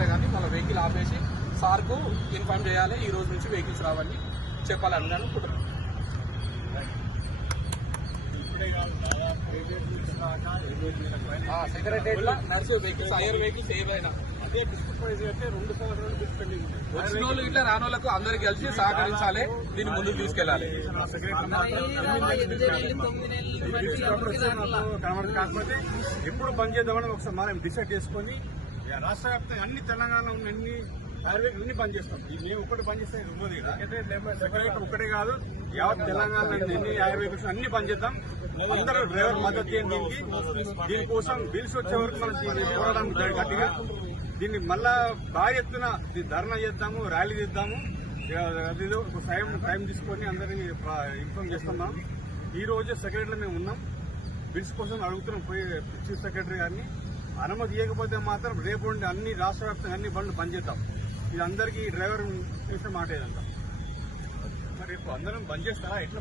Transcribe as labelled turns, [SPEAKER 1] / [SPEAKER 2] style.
[SPEAKER 1] వచ్చినా కానీ వాళ్ళ వెహికల్ ఆపేసి సార్కు ఇన్ఫార్మ్ చేయాలి ఈ రోజు నుంచి వెహికల్స్ రావని చెప్పాలని నేను అనుకుంటున్నాను నడిచే వెహికల్స్ హైయర్ వెహికల్స్ ఏవైనా. వచ్చిన వాళ్ళు ఇట్లా రాని వాళ్ళకు అందరికి కలిసి సహకరించాలి దీన్ని ముందుకు
[SPEAKER 2] తీసుకెళ్ళాలి కాకపోతే ఎప్పుడు బంద్ చేద్దామని ఒకసారి మనం డిసైడ్ చేసుకొని రాష్ట్ర వ్యాప్తంగా అన్ని తెలంగాణలో ఉన్న అన్ని ఆయుర్వేదం అన్ని బంద్ చేస్తాం. ఈ మేము ఒకటి బంద్ చేస్తే ఇది ఉన్నది సెక్రటరీ ఒకటే కాదు యావత్ తెలంగాణ ఎన్ని ఆయుర్వేదం అన్ని బంద్ చేద్దాం. అందరూ డ్రైవర్ మద్దతు చేయండి దీనికి. దీనికోసం బిల్స్ వచ్చే వరకు మనం దీన్ని పోరాటం గట్టిగా దీన్ని మళ్ళా భారీ ఎత్తున దీన్ని ధర్నా చేద్దాము ర్యాలీ చేద్దాము. అదేదో ఒక టైం టైం తీసుకొని అందరినీ ఇన్ఫార్మ్ చేస్తున్నాం ఈ రోజు సెక్రటరీలో మేము ఉన్నాం. బిల్స్ కోసం అడుగుతున్నాం పోయి చీఫ్ సెక్రటరీ గారిని. అనుమతి ఇవ్వకపోతే మాత్రం రేపు నుండి అన్ని రాష్ట్ర వ్యాప్తంగా అన్ని బండ్లు బంద్ చేద్దాం. ఇది అందరికీ డ్రైవర్ చూసిన మాట ఏదంతా మరి రేపు అందరం బంద్ చేస్తారా? ఎట్లా